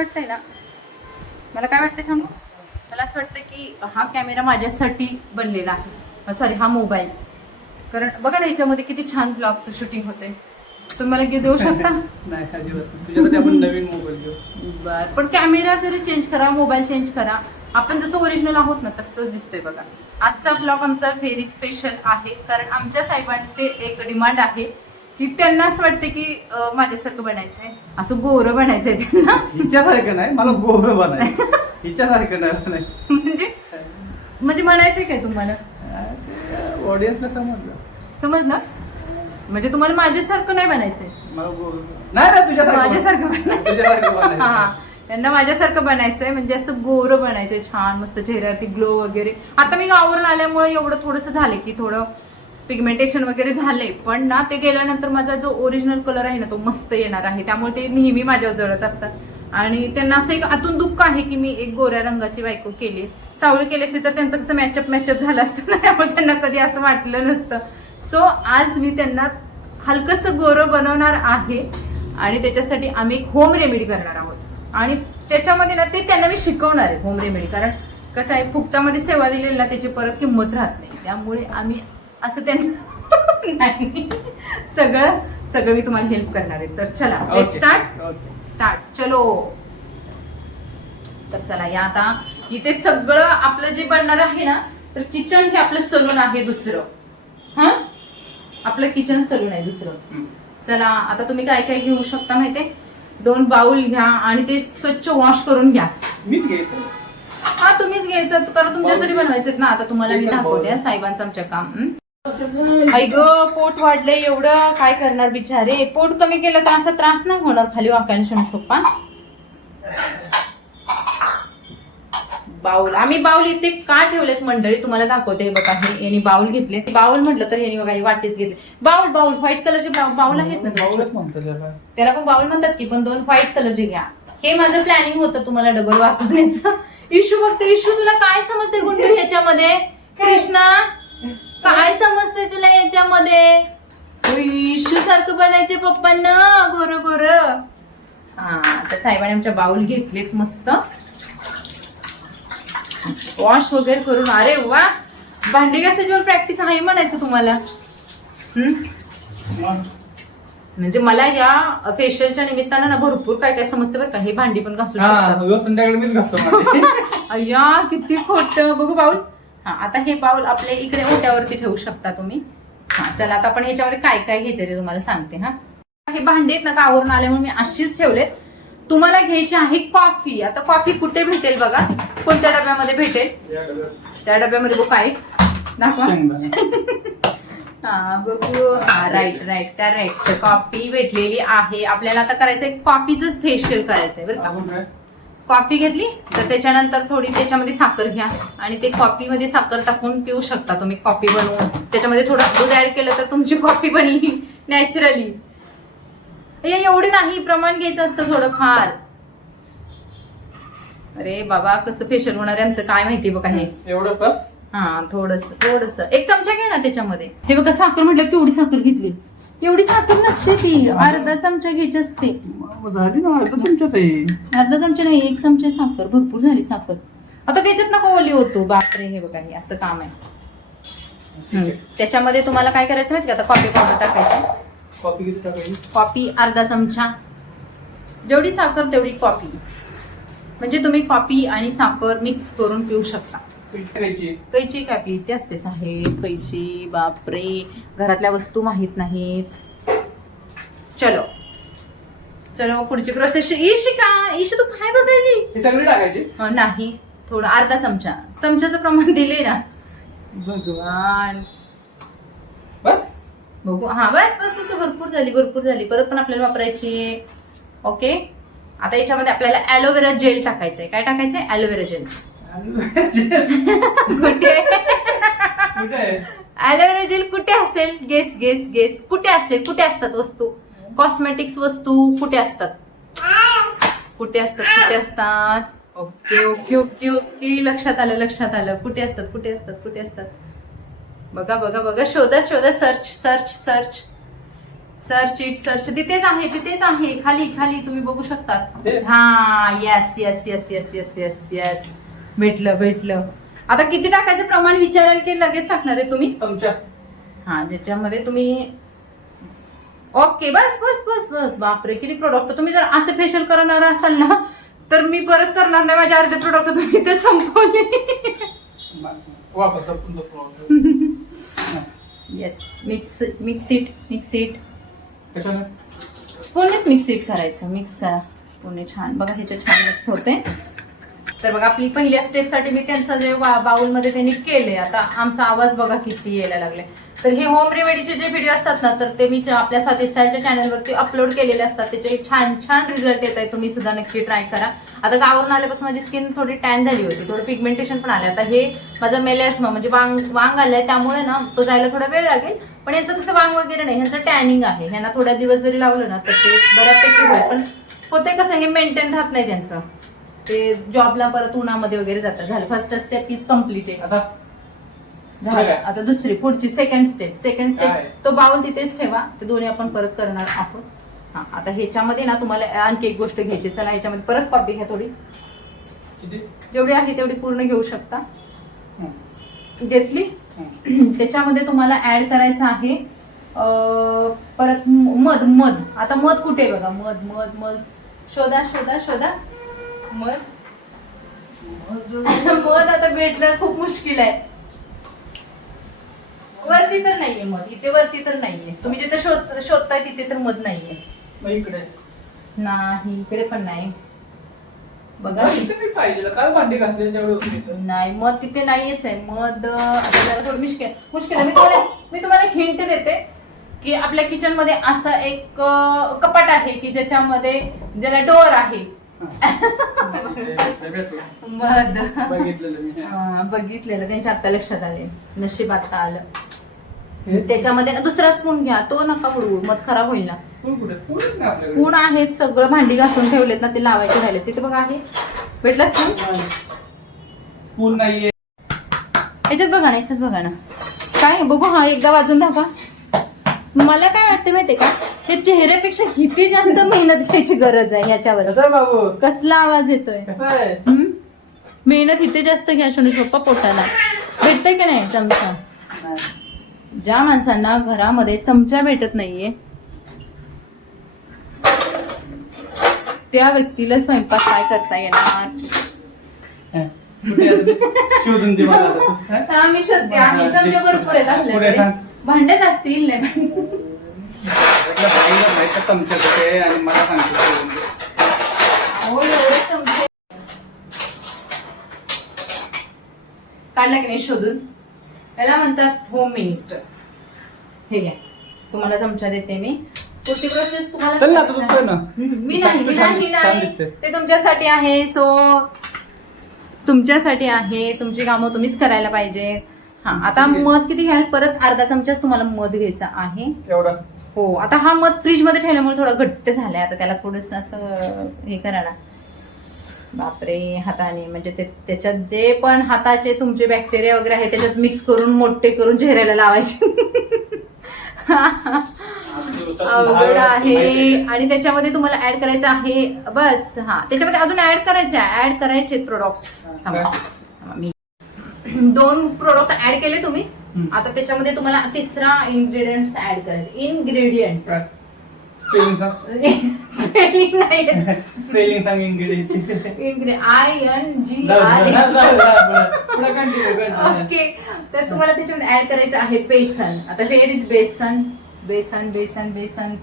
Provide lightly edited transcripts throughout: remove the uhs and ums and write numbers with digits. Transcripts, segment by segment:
वाटतंय ना, मला काय वाटतंय सांगू, मला असं वाटतं की हा कॅमेरा माझ्यासाठी बनलेला आहे, सॉरी हा मोबाईल. कारण बघा ना याच्यामध्ये किती छान ब्लॉगचं शूटिंग होते. तुम्ही मला देऊ शकता? नाही अजिबात, तुझ्यासाठी आपण नवीन मोबाईल घेऊ. बर, पण कॅमेरा जरी चेंज करा, मोबाईल चेंज करा, आपण जसं ओरिजिनल आहोत ना तसंच दिसतोय बघा. आजचा ब्लॉग आमचा व्हेरी स्पेशल आहे, कारण आमच्या साहेबांचे एक डिमांड आहे की त्यांना असं वाटतं की माझ्यासारखं बनायचंय, असं गोरं बनायचंय त्यांना. हिच्यासारखं नाही, मला गोरं बनायचं. हिच्यासारखं नाही बनायचं. म्हणजे म्हणायचंय काय तुम्हाला? ऑडियन्सला समजलं. समजलं? म्हणजे तुम्हाला माझ्यासारखं नाही बनायचंय, मला गोरं नाही, तुझ्यासारखं माझ्यासारखं तुझ्यासारखं बनायचं. हा, त्यांना माझ्यासारखं बनायचंय, म्हणजे असं गोरं बनायचंय, छान मस्त चेहऱ्यावरती ग्लो वगैरे. आता मी गावावरून आल्यामुळे एवढं थोडंसं झालं की थोडं पिगमेंटेशन वगैरे झाले, पण ना ते गेल्यानंतर माझा जो ओरिजिनल कलर आहे ना तो मस्त येणार आहे. त्यामुळे ते नेहमी माझ्यावर जळत असतात. आणि त्यांना असं एक आतून दुःख आहे की मी एक गोऱ्या रंगाची बायको केली. सावळी केली असती तर त्यांचं कसं मॅचअप झालं असतं ना, त्यामुळे त्यांना कधी असं वाटलं नसतं. सो आज मी त्यांना हलकंसं गोरं बनवणार आहे आणि त्याच्यासाठी आम्ही एक होम रेमेडी करणार आहोत. आणि त्याच्यामध्ये ना ते त्यांना मी शिकवणार आहे होम रेमेडी. कारण कसं आहे, फुकटामध्ये सेवा दिलेली ना त्याची परत किंमत राहत नाही. त्यामुळे आम्ही असं त्यांना नाही, सगळं मी तुम्हाला हेल्प करणार आहे. तर चला स्टार्ट चलो. तर चला या आता इथे सगळं आपलं जे बनणार आहे ना, तर किचन हे आपलं सलून आहे दुसरं. हा, आपलं किचन सलून आहे दुसरं. चला आता तुम्ही काय काय घेऊ शकता माहितीये, 2 बाउल घ्या आणि ते स्वच्छ वॉश करून घ्या. मीच घ्यायचं. हा तुम्हीच घ्यायचं, कारण तुमच्यासाठी बनवायचं ना. आता तुम्हाला मी दाखवते साहेबांचं आमच्या काम. ऐक पोट वाढलंय एवढं, काय करणार बिचारे. पोट कमी केलं तर असा त्रास नाही होणार खाली वाकायला. शनशोप्पा बाउल, आम्ही बाउल इथे का ठेवलेत मंडळी तुम्हाला दाखवते. हे बघा, हे यांनी बाउल घेतले. बाउल म्हटलं तर यांनी बघा हे वाटेच घेतले. बाउल व्हाईट कलरचे बाउल आहेत ना, त्याला पण बाउल म्हणतात की, पण 2 व्हाईट कलरचे घ्या. हे माझं प्लॅनिंग होतं तुम्हाला डबल वापरण्याचं. इशू बघते, इशू तुला काय समजते गुंडू ह्याच्यामध्ये? कृष्णा काय समजते तुला याच्यामध्ये? इशू सारखं बनायचे पप्पांना गोर गोर. हा, तर साहेबांनी आमच्या बाउल घेतलेत मस्त वॉश वगैरे करून. अरे वा, भांडी घासायच्यावर प्रॅक्टिस आहे म्हणायचं तुम्हाला. म्हणजे मला या फेशियलच्या निमित्तानं ना भरपूर काय काय समजते बरं का. हे भांडी पण घासू शकतात. संध्याकाळी मीच घासतो. अय्या किती खोटं. बघू बाउल. हा, आता हे बाउल आपल्या इकडे ओट्यावरती ठेवू शकता तुम्ही. हा चला, आता आपण ह्याच्यामध्ये काय काय घ्यायचं ते तुम्हाला सांगते. हा, हे भांडे आहेत ना गावावरून आल्यामुळे मी अशीच ठेवलेत. तुम्हाला घ्यायची आहे कॉफी. आता कॉफी कुठे भेटेल बघा, कोणत्या डब्यामध्ये भेटेल? त्या डब्यामध्ये बघू काय दाखवा. हा बघू, हा राईट करेक्ट, कॉफी भेटलेली आहे आपल्याला. आता करायचंय कॉफीच फेशियल करायचंय बरं का. कॉफी घेतली तर त्याच्यानंतर थोडी त्याच्यामध्ये साखर घ्या आणि ते कॉफीमध्ये साखर टाकून पिऊ शकता तुम्ही. कॉफी बनवून त्याच्यामध्ये थोडं दूध ऍड केलं तर तुमची कॉफी बनली नॅचरली. एवढी नाही, प्रमाण घ्यायचं असतं थोडं फार. अरे बाबा कसं फेशियल होणार आहे आमचं काय माहिती बघा. हे एवढं बस. हा, थोडस 1 चमचा घ्या ना त्याच्यामध्ये. हे बघा साखर म्हटलं केवढी साखर घेतली. एवढी साखर नसते ती, अर्धा चमचा घ्यायची असते. झाली ना अर्धा चमचा. अर्धा चमचा नाही, 1 चमचा साखर. भरपूर झाली साखर. आता त्याच्यात नका ओली होतो. बापरे, हे बघा हे असं काम आहे. त्याच्यामध्ये तुम्हाला काय करायचं माहिती का, आता कॉफी पावडर टाकायची. कॉफी किती टाकायची? कॉफी अर्धा चमचा. जेवढी साखर तेवढी कॉफी. म्हणजे तुम्ही कॉफी आणि साखर मिक्स करून पिऊ शकता. कैची काय पिते असते साहेब, कैची. बापरे, घरातल्या वस्तू माहित नाहीत. चलो पुढची प्रोसेस. ईशी तू काय बघायली? सगळी टाकायची नाही, थोडं अर्धा चमचा. चमच्याचं प्रमाण दिले ना भगवान. बस बघू. हा बस बस बस, भरपूर झाली. परत पण आपल्याला वापरायची. ओके, आता याच्यामध्ये आपल्याला ॲलोवेरा जेल टाकायचंय. काय टाकायचंय? Aloe vera gel. कुठे ॲलोवेरा जेल कुठे असेल? गेस कुठे असेल? कुठे असतात वस्तू? कॉस्मेटिक्स वस्तू कुठे असतात? कुठे असतात? ओके, लक्षात आलं. कुठे असतात? बघा, शोधा, सर्च. सर्च तिथेच आहे खाली खाली तुम्ही बघू शकता. ते? हा yes yes yes yes yes yes yes भेटलं. आता किती टाकायचं प्रमाण विचाराल की लगेच टाकणार आहे तुम्ही? चमचा. हा ज्याच्यामध्ये तुम्ही ओके बस बापरे किती प्रोडक्ट. तुम्ही जर असे फेशियल करणार असाल ना तर मी परत करणार नाही. माझे अर्धे प्रोडक्ट तुम्ही ते संपवले. वापरतो येस मिक्स इट कशाने? स्पूननेच मिक्स करा स्पूनने. छान बघा ह्याच्या छान मिक्स होते. तर बघा आपली पहिल्या स्टेपसाठी मी त्यांचं जे बाउलमध्ये त्यांनी केले. आता आमचा आवाज बघा किती यायला लागले. तर हे होम रेमेडीचे जे व्हिडिओ असतात ना तर ते मी आपल्या स्वाती स्टाईलच्या चॅनलवरती अपलोड केलेले असतात. त्याचे छान रिझल्ट येत आहे. तुम्ही सुद्धा नक्की ट्राय करा. आता गावावरून आल्यापासून माझी स्किन थोडी टॅन झाली होती, थोडं पिगमेंटेशन पण आलं. आता हे माझं मेलॅस्मा म्हणजे वांग आलंय त्यामुळे ना तो जायला थोडा वेळ लागेल. पण यांचं कसं वांग वगैरे नाही, ह्यांचं टॅनिंग आहे. ह्यांना थोड्या दिवस जरी लावलं ना तर ते बऱ्यापैकी होईल. पण होते कसं हे मेंटेन राहत नाही त्यांचं. ते जॉबला परत उन्हामध्ये वगैरे जातात. झालं फर्स्ट स्टेप हीच कम्प्लीट आहे. आता झालं आता दुसरी पुढची सेकंड स्टेप काय? तो बाउल तिथेच ठेवा. ते दोन्ही आपण परत करणार आहोत. हा आता ह्याच्यामध्ये ना तुम्हाला आणखी एक गोष्ट घ्यायची. चला ह्याच्यामध्ये परत पापडी घ्या थोडी. किती? जेवढी आहे तेवढी पूर्ण घेऊ शकता. घेतली. त्याच्यामध्ये तुम्हाला ऍड करायचं आहे परत मध. आता मध कुठे आहे बघा. मध शोधा मध आता भेटणं खूप मुश्किल आहे. वरती तर नाहीये मध. इथे वरती तर नाहीये. तुम्ही जिथे शोधताय तिथे तर मध नाहीये. मग इकडे नाही इकडे पण नाही बघा. पाहिजे काल भांडी घासले तेवढं नाही मध तिथे नाहीच आहे. मध आता जरा थोडं मुश्किल आहे. मी तुम्हाला हिंट देते की आपल्या किचन मध्ये असं एक कपाट आहे की ज्याच्यामध्ये ज्याला डोअर आहे. मध बघितलेलं त्यांच्या आता लक्षात आले. नशीब आता आलं. त्याच्यामध्ये ना दुसरा स्पून घ्या. तो नका उडवू मध खराब होईल ना. स्पून आहेत सगळं भांडी घासून ठेवलेत ना ते लावायचे राहिले. तिथे बघा आहे भेटला स्पून नाहीये. याच्यात बघा ना काय बघू. हा एकदा वाजून दाखवा. मला काय वाटतं माहितीये का हे चेहऱ्यापेक्षा किती जास्त मेहनत घ्यायची गरज आहे ह्याच्यावर. बाबू कसला आवाज येतोय. मेहनत इथे जास्त घ्या. शोनू पप्पा पोटाला भेटतंय की नाही चमचा. ज्या माणसांना घरामध्ये चमचा भेटत नाहीये त्या व्यक्तीला स्वयंपाक काय करता येणार. शोधून दे मला. मी शोधते आहे. चमचे भरपूर आहेत आपल्याकडे. भांड्यात असतील नाही चमचा आणि मला सांगतो चमचे काढला की नाही शोधून. याला म्हणतात होम मिनिस्टर. हे घ्या तुम्हाला चमचा देते मी. पुढची प्रोसेस तुम्हाला मी नाही ते तुमच्यासाठी आहे. तुमच्यासाठी आहे. तुमची कामं तुम्हीच करायला पाहिजे. हा आता मध किती घ्याल. परत अर्धा चमचाच तुम्हाला मध घ्यायचा आहे. एवढा हो. आता हा मध फ्रीज मध्ये ठेवल्यामुळे थोडा घट्ट झालाय. आता त्याला थोडस असं हे करा ना बापरे हाताने. म्हणजे त्याच्यात जे पण हाताचे तुमचे बॅक्टेरिया वगैरे आहे त्याच्यात मिक्स करून मोठे करून चेहऱ्याला लावायचे. अवघड आहे. आणि त्याच्यामध्ये तुम्हाला ऍड करायचं आहे बस. हा त्याच्यामध्ये अजून ऍड करायचे प्रोडक्ट. मी 2 प्रोडक्ट ऍड केले तुम्ही. आता त्याच्यामध्ये तुम्हाला तिसरा इन्ग्रेडियंट ऍड करायचे. इन्ग्रेडियंट स्पेलिंग नाही स्पेलिंग सांग. ओके. तर तुम्हाला त्याच्यामध्ये ऍड करायचं आहे बेसन. आता हेअर इज बेसन.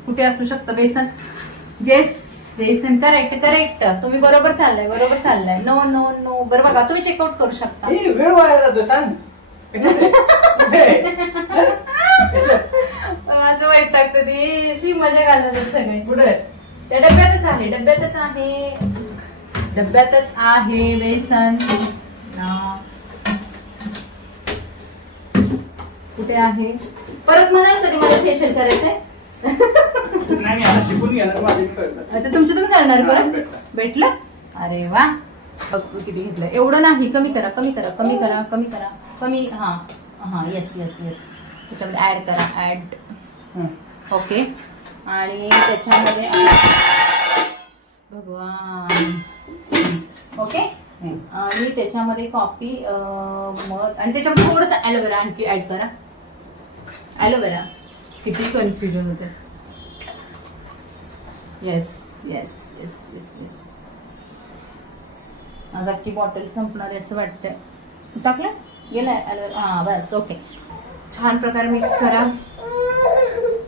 कुठे असू शकतं बेसन. गेस बेसन. करेक्ट. तुम्ही बरोबर चाललाय. नो बरं बघा तुम्ही चेकआउट करू शकता. वेळ वाया जातो सांग. असं वैतागतं ते. अशी मजा घालतात सगळे. कुठे त्या डब्यातच आहे बेसन. कुठे आहे परत म्हणाल कधी मला फेशियल करायचंय. नाही आता शिकून घेणार माझे. अच्छा तुमचं तुम्ही करणार परत. भेटलं. अरे वा. किती घेतलं. एवढं नाही. कमी करा. हा येस. त्याच्यामध्ये ऍड करा. ओके आणि त्याच्यामध्ये भगवान ओके आणि त्याच्यामध्ये कॉफी मध आणि त्याच्यामध्ये थोडंसं ॲलोवेरा आणखी ऍड करा. ॲलोवेरा किती कन्फ्युजन होते. Yes yes yes yes yes. आज अख्खी बॉटल संपणार आहे असं वाटतंय. टाकलं गेलाय ॲलोवेरा. हां बस ओके. छान प्रकारे मिक्स करा.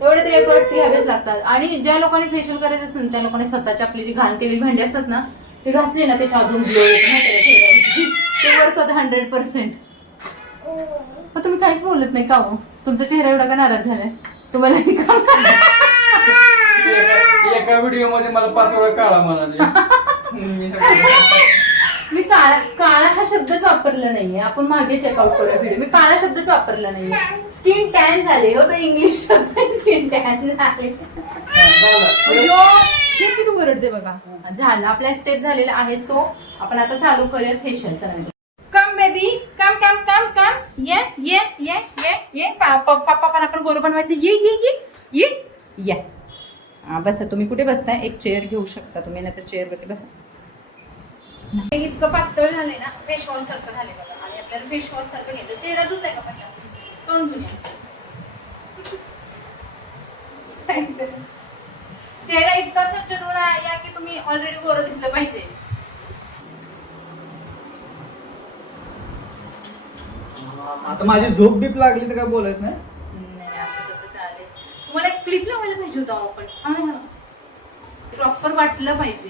एवढे तरी एफर्ट्स घ्यावेच लागतात. आणि ज्या लोकांनी फेशियल करायचं असेल ना त्या लोकांनी स्वतःची आपली जी घाण केलेली भांडी असतात ना ते घासले ना त्याच्या अजून ग्लो येतो ना ते वर्क होतं 100%. पण तुम्ही काहीच बोलत नाही का हो? तुमचा चेहरा एवढा का नाराज झालाय तुम्हाला? एका व्हिडिओ मध्ये मला 5 वेळा काळा म्हणाले. मी काळा हा शब्दच वापरला नाहीये. आपण मागे चेकआउट करू व्हिडिओ. मी काळा शब्दच वापरला नाहीये. स्किन टॅन झाले हो. इंग्लिश शब्द स्किन टॅन झाले. किती तू बरडते बघा. झालं आपल्या स्टेप झालेला आहे. सो आपण आता चालू करूया फेशियलचा. कम बेबी कम कम कम कम ये ये ये ये ये पप्पा आपण गोरं बनवायचं. ये ये ये ये या. बसा. तुम्ही कुठे बसताय? एक चेअर घेऊ शकता तुम्ही नाही तर चेअरवरती बसा. इतकं पातळ झालंय ना फेसवॉश सारखं झालंय बघा. आणि आपल्याला फेसवॉश सारखं घ्यायचं. चेहरा धुतलाय का पहिला? तोंड धुया. चेहरा इतका स्वच्छ धुणा या की तुम्ही ऑलरेडी गोरं दिसलं पाहिजे. आता माझी झोप बीप लागली तर काय बोलत नाही. नाही असं कसं चालेल. तुम्हाला एक क्लिप लावायला पाहिजे होता आपण. प्रॉपर वाटलं पाहिजे.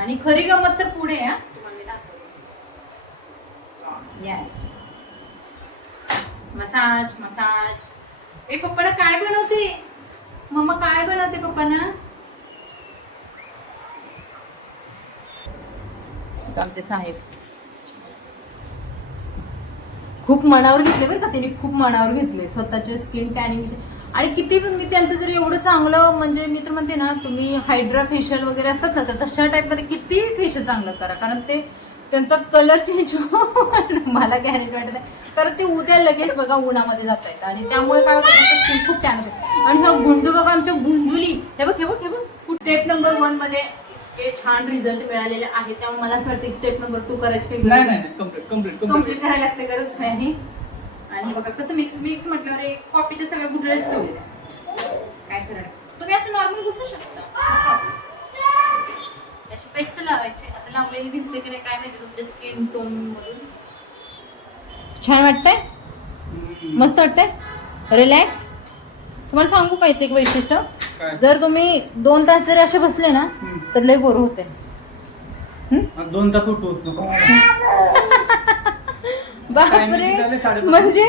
आणि खरी गमत तर पुढे आहे. तुम्हाला दाखवते. येस. Massage massage. ए पप्पाला काय बनवते? मम्मा काय बनवते पप्पाना? आमचे साहेब खूप मनावर घेतले बरं का. त्यांनी खूप मनावर घेतले स्वतःचे स्किन टॅनिंग. आणि किती पण मी त्यांचं जर एवढं चांगलं म्हणजे मी तर म्हणते ना तुम्ही हायड्रा फेशियल वगैरे असतात ना तर तशा टाईपमध्ये किती फेशियल चांगलं करा. कारण ते त्यांचा कलर चेंज मला गॅरंटी वाटत आहे. कारण ते उद्या लगेच बघा उन्हामध्ये जात आहेत. आणि त्यामुळे काय होतं त्यांचं स्किन खूप टॅन होते. आणि ह्या गुंडू बघा आमच्या गुंडुली. हे बघ हे बघ हे बघ. स्टेप नंबर 1 मध्ये इतके छान रिझल्ट मिळालेले आहेत. त्यामुळे मला असं वाटतं स्टेप नंबर 2 करायची काही गरज नाही. कम्प्लीट करायला लागते. गरज नाही. आणि बघा कसं मिक्स मिक्स म्हटल्यावर कॉफीच्या सगळ्या गुठळ्याच ठेवलेल्या. काय करणार तुम्ही असं नॉर्मल घुसू शकता. अशी पेस्ट लावायची. आता लावलेली दिसते की नाही काय माहिती तुमच्या स्किन टोन मधून. छान वाटतंय. मस्त वाटतंय. रिलॅक्स. तुम्हाला सांगू कायच एक वैशिष्ट्य. जर तुम्ही 2 तास जर असे बसले ना तर लय बोर होते. 2 तास उठूच नको. बापरे. म्हणजे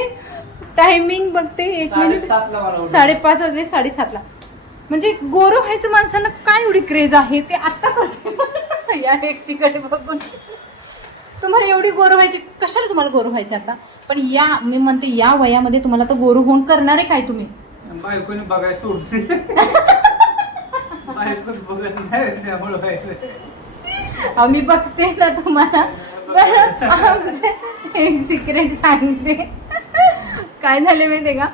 टायमिंग बघते 1 मिनिट 5:30 वाजले 7:30ला. म्हणजे गोरं व्हायचं माणसांना काय एवढी क्रेज आहे ते आता कळते या व्यक्तीकडे बघून. तुम्हाला एवढी गोरं व्हायची कशाला? तुम्हाला गोरं व्हायचं आता. पण या मी म्हणते या वयामध्ये तुम्हाला तर गोरं होऊन करणार आहे काय तुम्ही? बायकोने बघायचं सोडते. बायकोच बघत नाही त्यामुळे आम्ही बघते ना तुम्हाला. एक सिक्रेट सांगते. काय झाले माहितीये का?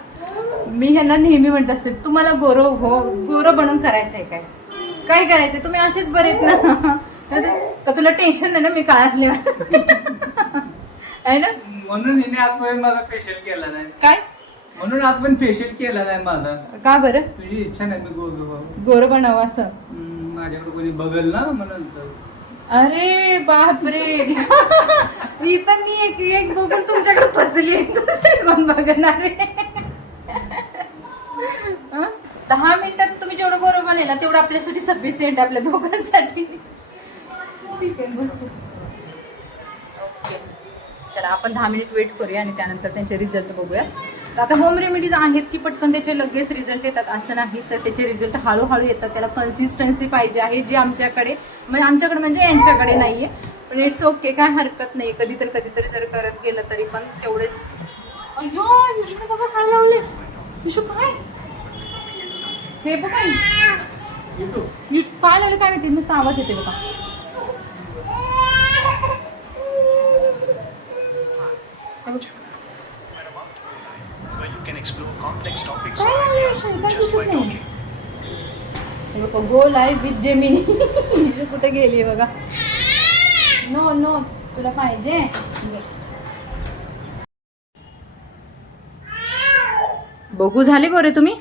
मी ह्यांना नेहमी म्हणत असते तुम्हाला गोरं बनून करायचंय काय? काय करायचंय? तुम्ही असेच बरेच ना तर तुला टेन्शन नाही ना मी काळ असले आहे ना. म्हणून हिने आजपर्यंत माझा फेशियल केला नाही. काय? म्हणून आपण फेशियल केला नाही माझा. का बरं? तुझी इच्छा नाही मी गोरं बनावं असं. माझ्याकडे कोणी बघल ना म्हणून. अरे बापरे. मी एक बघून तुमच्याकडे फसली. दुसरे कोण बघणार आहे? 10 मिनिटात तुम्ही जेवढं गोरं बनेल ना तेवढं आपल्यासाठी सफिशियंट आपल्या दोघांसाठी. ठीक आहे बस. चला आपण 10 मिनिट वेट करूया आणि त्यानंतर त्यांचे रिझल्ट बघूया. तर आता होम रेमेडीज आहेत की पटकन त्याचे लगेच रिझल्ट येतात असं नाही. तर त्याचे रिझल्ट हळूहळू येतात. त्याला कन्सिस्टन्सी पाहिजे आहे जी आमच्याकडे म्हणजे यांच्याकडे नाहीये. पण इट्स ओके काय हरकत नाही. कधीतरी जर करत गेलं तरी पण तेवढेच. अय्यो युशने बघा काय लावले. युशू काय हे बघा काय लावलं काय माहिती. नुसता आवाज येते बघा. where you can explore complex topics. काय दिसत नाही. हे बघा गो लाईव्ह विथ जेमिनी. कुठे गेली बघा. नो नो तुला पाहिजे. बघू झाले गोरे तुम्ही.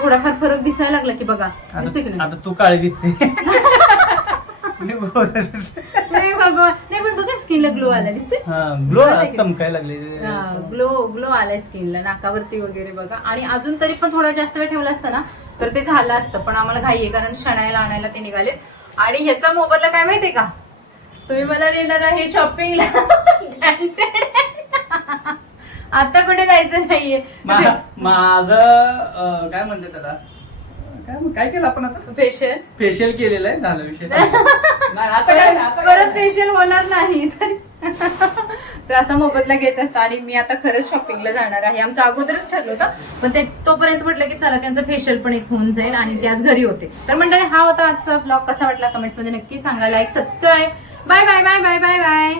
थोडाफार फरक दिसायला लागला की बघा. दिसते की नाही आता तू काळी दिसते. नाही भगवान. नाही पण बघा स्किनला ग्लो आला दिसते. ग्लो चमकायला लागले. ग्लो ग्लो आलाय स्किनला नाकावरती वगैरे बघा. आणि अजून तरी पण थोडा जास्त वेळ ठेवला असता ना तर ते झालं असतं. पण आम्हाला घाई आहे कारण शणायला आणायला ते निघालेत. आणि ह्याचा मोबदला काय माहितीये का तुम्ही मला देणार आहे शॉपिंगला. आता कुठे जायचं नाहीये. माझं काय म्हणते त्याला काय केलं आपण आता फेशियल केलेलं आहे. झालं विषय. परत फेशियल होणार नाही तर असा मोबदला घ्यायचा असतो. आणि मी आता खरंच शॉपिंगला जाणार आहे. आमचं अगोदरच ठरलं होतं पण ते तोपर्यंत म्हटलं की चला त्यांचं फेशियल पण एक होऊन जाईल आणि ते आज घरी होते. तर मंडळी हा होता आजचा ब्लॉग. कसा वाटला कमेंट्स मध्ये नक्की सांगा. Like subscribe. Bye bye bye bye bye bye.